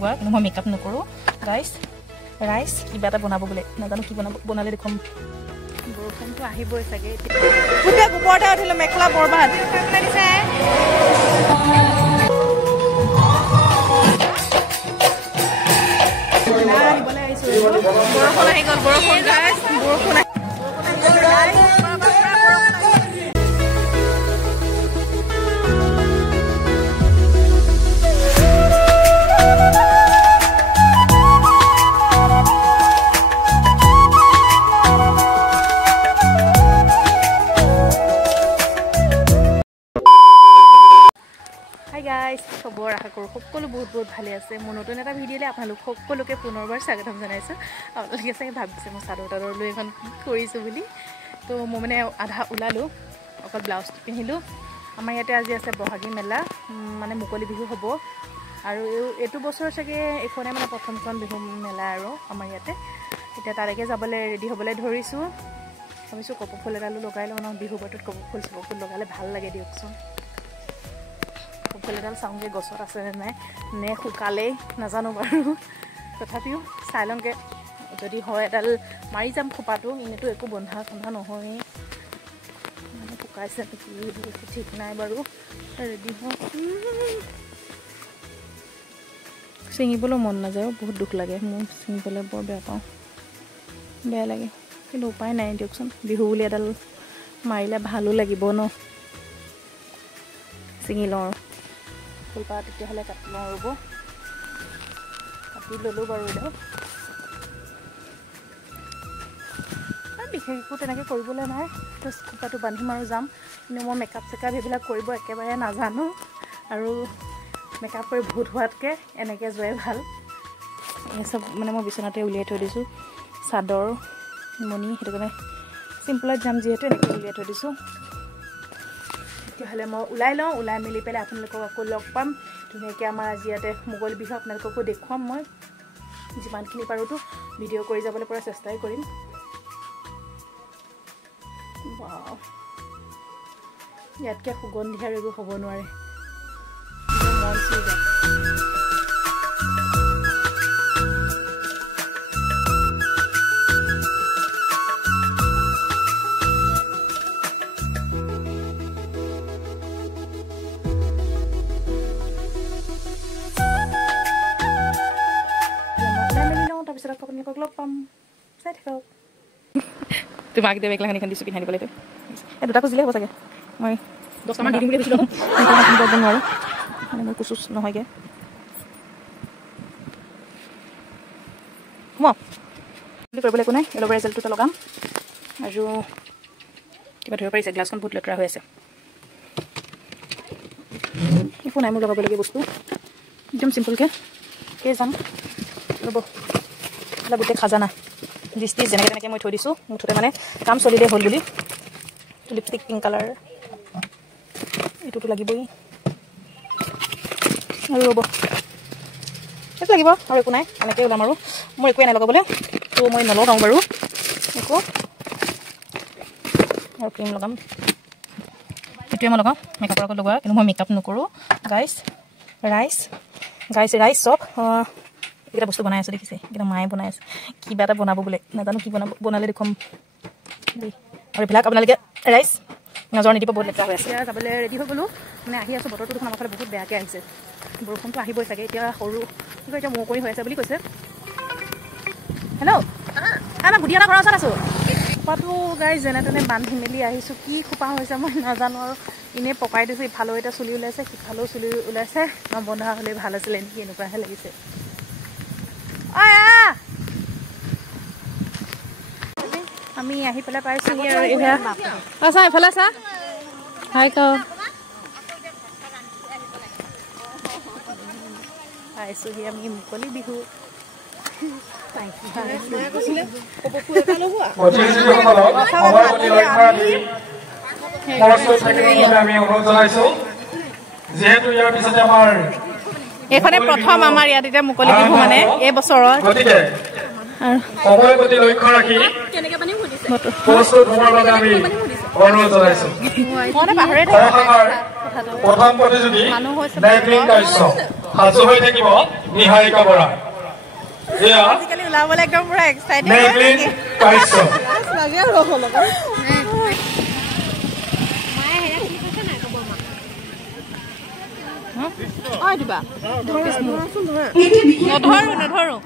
লগোৱা কিন্তু মই মেকআপ নকৰোঁ গাইজ ৰাইচ কিবা এটা বনাব বোলে নাজানো কি বনালে দেখুৱাম বৰষুণটো আহিবই চাগে গোটেই গোবৰতে উঠিলোঁ মেখেলা বৰবাদ বৰষুণ আহি গ'ল বৰষুণ গাইজ বৰষুণ খবৰ আশা কৰোঁ সকলো বহুত ভালে আছে মোৰ নতুন এটা ভিডিঅ'লৈ আপোনালোক সকলোকে পুনৰবাৰ স্বাগতম জনাইছোঁ আপোনালোকে চাগে ভাবিছে মই চাদৰ তাদৰ লৈ এখন কি কৰিছোঁ বুলি তো মই মানে আধা ওলালোঁ অকল ব্লাউজটো পিন্ধিলোঁ আমাৰ ইয়াতে আজি আছে বহাগী মেলা মানে মুকলি বিহু হ'ব আৰু এইটো বছৰ চাগে এইখনে মানে প্ৰথমখন বিহু মেলা আৰু আমাৰ ইয়াতে এতিয়া তালৈকে যাবলৈ ৰেডি হ'বলৈ ধৰিছোঁ ভাবিছোঁ কপৌ ফুল এডালো লগাই লওঁ ন বিহু বতৰত কপৌ ফুল লগালে ভাল লাগে দিয়কচোন ফুল এডাল চাওঁগৈ গছত আছে নাই নে শুকালেই নাজানো বাৰু তথাপিও চাই লওঁগৈ যদি হয় এডাল মাৰি যাম খোপাটো এনেইতো একো বন্ধা চন্ধা নহয়েই মানে শুকাইছে নেকি ঠিক নাই বাৰু ৰেডি হওঁ ছিঙিবলৈও মন নাযায় বহুত দুখ লাগে মোৰ ছিঙিবলৈ বৰ বেয়া লাগে কিন্তু উপায় নাই দিয়কচোন বিহু বুলি এডাল মাৰিলে ভালো লাগিব ন ছিঙি লওঁ ফুলপাহ তেতিয়াহ'লে কাটি লওঁ ৰ'ব কাটি ল'লোঁ বাৰু এডাল বিশেষ একো তেনেকৈ কৰিবলৈ নাই জাষ্ট খোপাটো বান্ধিম আৰু যাম কিন্তু মই মেকআপ চেকআপ সেইবিলাক কৰিব একেবাৰে নাজানো আৰু মেকআপ কৰি ভূত হোৱাতকৈ এনেকৈ যোৱাই ভাল এই চব মানে মই বিচনাতে উলিয়াই থৈ দিছোঁ চাদৰ মণি সেইটো কাৰণে চিম্পলত যাম যিহেতু এনেকৈ উলিয়াই থৈ দিছোঁ তেতিয়াহ'লে মই ওলাই লওঁ ওলাই মেলি পেলাই আপোনালোকক আকৌ লগ পাম ধুনীয়াকৈ আমাৰ আজি ইয়াতে মুকলি বিহু আপোনালোককো দেখুৱাম মই যিমানখিনি পাৰোঁতো ভিডিঅ' কৰি যাবলৈ পৰা চেষ্টাই কৰিম ইয়াতকৈ সুগন্ধি আৰু একো হ'ব নোৱাৰে মন চুই যায় লগ পাম চাই থাকক তোমাক এতিয়া মেখেলাখন এখন দিছোঁ পিন্ধাই দিবলৈ এই দুটা খুজিলে হ'ব চাগে মই 10টামান দি দিম বুলি কৈছিলোঁ কৰিব নোৱাৰোঁ মানে মোৰ কুচুচ নহয়গৈ সোমাওঁ কৰিবলৈ একো নাই এল'ভেৰা জেলটো এটা লগাম আৰু কিবা ধৰিব পাৰিছে গ্লাছখন বহুত লেতেৰা হৈ আছে একো নাই মোৰ লগাবলগীয়া বস্তু একদম চিম্পলকৈ যাম ৰ'ব গোটেই খাজানা দৃষ্টি যেনেকৈ তেনেকৈ মই থৈ দিছোঁ মুঠতে মানে কাম চলিলেই হ'ল বুলি লিপষ্টিক পিংক কালাৰ এইটোতো লাগিবই আৰু ৰ'ব এইটো লাগিব আৰু একো নাই এনেকৈ ওলাম আৰু মোৰ একোৱে নাই লগাবলৈ তো মই নলগাওঁ বাৰু একো আৰু ক্ৰীম লগাম এইটোৱে মই লগাওঁ মেকআপৰ আগত লগোৱা কিন্তু মই মেকআপ নকৰোঁ গাইজ ৰাইচ চব এইকেইটা বস্তু বনাই আছে দেখিছে এইকেইটা মায়ে বনাই আছে কিবা এটা বনাব বোলে নাজানো কি বনালে দেখুৱাম দেই আৰু এইবিলাক আপোনালোকে ৰাইচ নজৰ নিদিব বহুত লেতেৰা হৈ আছে এতিয়া যাবলৈ ৰেডি হৈ গ'লোঁ মানে আহি আছোঁ বতৰটো দেখোন আমাৰ ফালে বহুত বেয়াকৈ আহিছে বৰষুণটো আহিবই চাগে এতিয়া সৰু কি কয় এতিয়া মৌকৰি হৈ আছে বুলি কৈছে হেল্ল' মই গুটি এটা ঘৰৰ ওচৰত আছোঁ খোপাটো গাই যেনে তেনে বান্ধি মেলি আহিছোঁ কি খোপা হৈছে মই নাজানো আৰু এনেই পকাই দিছোঁ ইফালেও এতিয়া চুলি ওলাইছে সিফালেও চুলি ওলাইছে নবন্ধা হ'লে ভাল আছিলে নেকি এনেকুৱাহে লাগিছে আমি আহি পেলাই পাইছোঁহি আৰু চা এইফালে চা হাই কওঁ পাইছোঁহি আমি মুকলি বিহু এইখনে প্ৰথম আমাৰ ইয়াত এতিয়া মুকলি বিহু মানে এই বছৰত প্ৰথম প্ৰতিযোগী সাজু হৈ থাকিব নিহাৰিকা বৰা এয়া আজিকালি ওলাবলৈ একদম পুৰা এক্সাইটেড মেগলিন কাইছ লাগে আৰু হ'ল দিবা নধৰো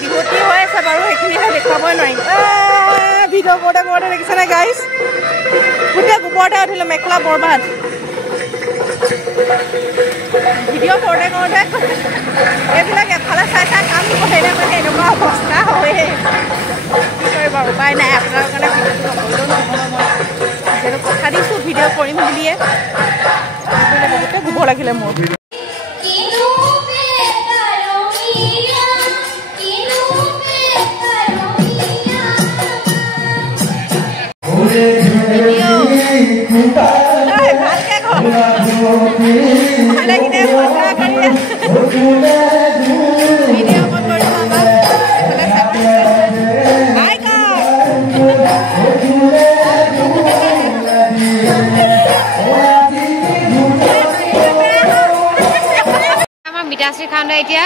বিহুতি হৈ আছে বাৰু সেইখিনিহে দেখুৱাবই নোৱাৰিম ভিডিঅ' কৰোঁতে দেখিছেনে গাইজ গোটেই গোবৰতে উঠিলে মেখেলা বৰবাদ ভিডিঅ' কৰোঁতে এইবিলাক এফালে চাই কাম কৰিলে মানে এনেকুৱা অৱস্থা হয়ে কি কৰিব উপায় নাই আপোনালোকৰ কাৰণে ভিডিঅ'টো নকৰিলেও নহ'ব মই যিহেতু কথা দিছোঁ ভিডিঅ' কৰিম বুলিয়ে বহুতে গোবৰ লাগিলে মোৰ মিঠাশ্ৰী খাওঁতে এতিয়া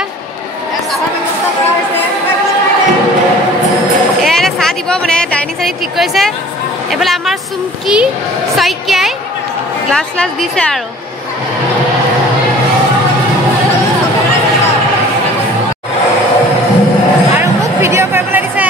এনে চাহ দিব মানে ডাইনিং চাইনিং ঠিক কৰিছে এইফালে আমাৰ চুমকি শইকীয়াই গ্লাছ দিছে আৰু মোক ভিডিঅ' কৰিবলৈ দিছে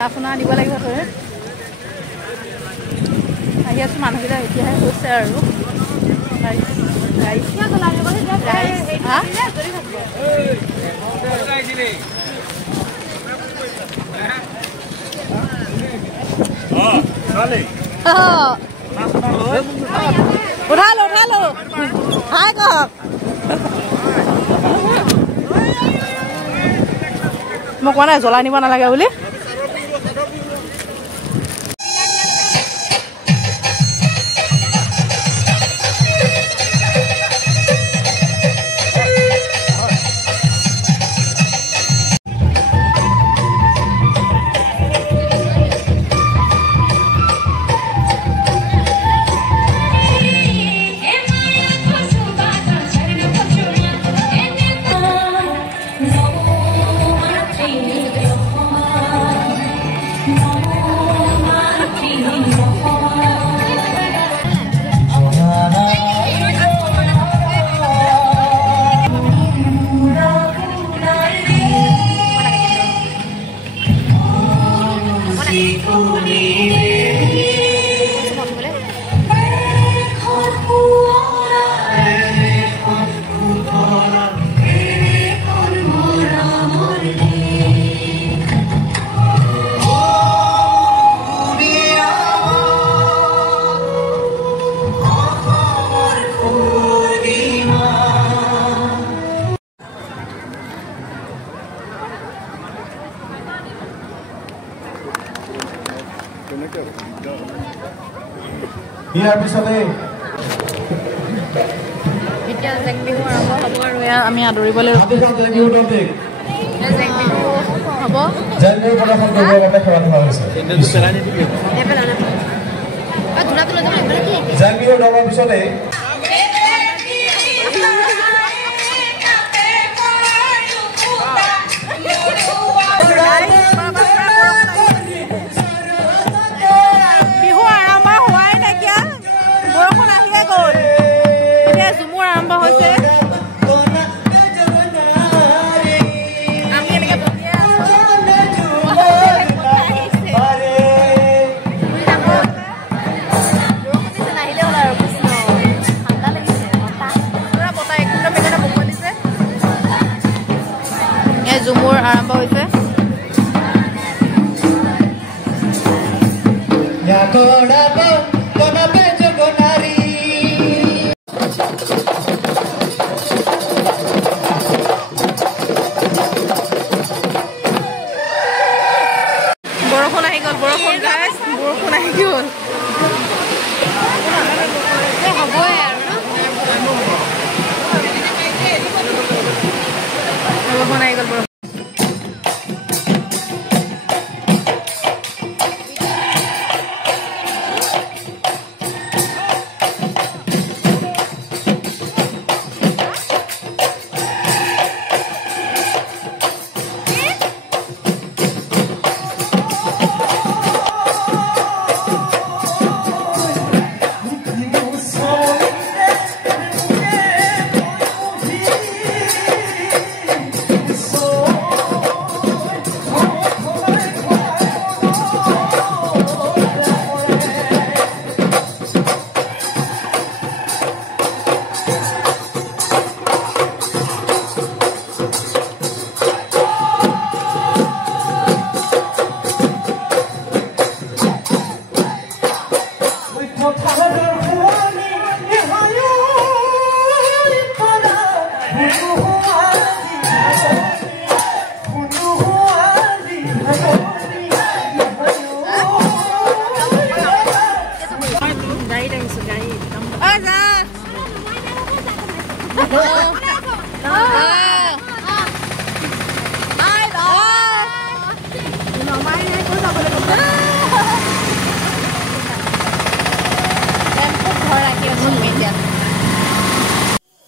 আপোনাৰ দিব লাগিব তই আহি আছো মানুহবিলাক এতিয়াহে হৈছে আৰু উঠালো হাই কওক মই কোৱা নাই জ্বলাই নিব নালাগে বুলি ইয়াৰ পিছতে এতিয়া জেং বিহু আৰম্ভ হ'ব আৰু আমি আদৰিবলৈ জেং বিহু হ'ব জেং বিহু প্ৰদৰ্শন কৰিবৰ বাবে সেৱা ধৰা হৈছে জেং বিহু দলৰ পিছতে ঝুমুৰ আৰম্ভ হৈছে বৰষুণ আহি গ'ল বৰষুণ গাইছ বৰষুণ আহি গ'ল হ'বই আৰু বৰষুণ আহি গ'ল বৰষুণ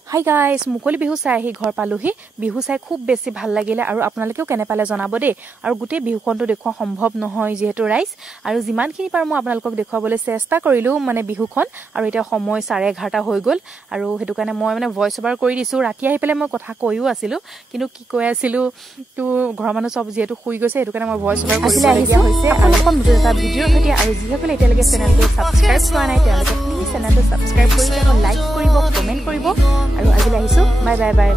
হাই গাইজ মুকলি বিহু চাই আহি ঘৰ পালোহি বিহু চাই খুব বেছি ভাল লাগিলে আৰু আপোনালোকেও কেনে পালে জনাব দেই আৰু গোটেই বিহুখনটো দেখুৱা সম্ভৱ নহয় যেহেতু ৰাইজ আৰু যিমানখিনি পাৰো মই আপোনালোকক দেখুৱাবলৈ চেষ্টা কৰিলো মানে বিহুখন আৰু এটা সময় 11:30 হৈ গ'ল আৰু হেতু কাৰণে মই মানে ভয়েস ওভাৰ কৰি দিছো ৰাতি আহি পেলে মই কথা কৈও আছিলো কিন্তু কি কৈ আছিলো তো ঘৰৰ মানুহ সব যেহেতু শুই গৈছে হেতু কাৰণে মই ভয়েস ওভাৰ কৰিবলগীয়া হৈছে আপোনালোকৰ নতুন এটা ভিডিঅ'ৰ সৈতে আৰু যিসকলে এতিয়ালৈকে চেনেলটো সাবস্ক্ৰাইব কৰা নাই তেওঁলোকে প্লিজ চেনেলটো সাবস্ক্ৰাইব কৰি দিব লাইক কৰিব কমেন্ট কৰিব আৰু আজিলৈ আহিছো বাই বাই বাই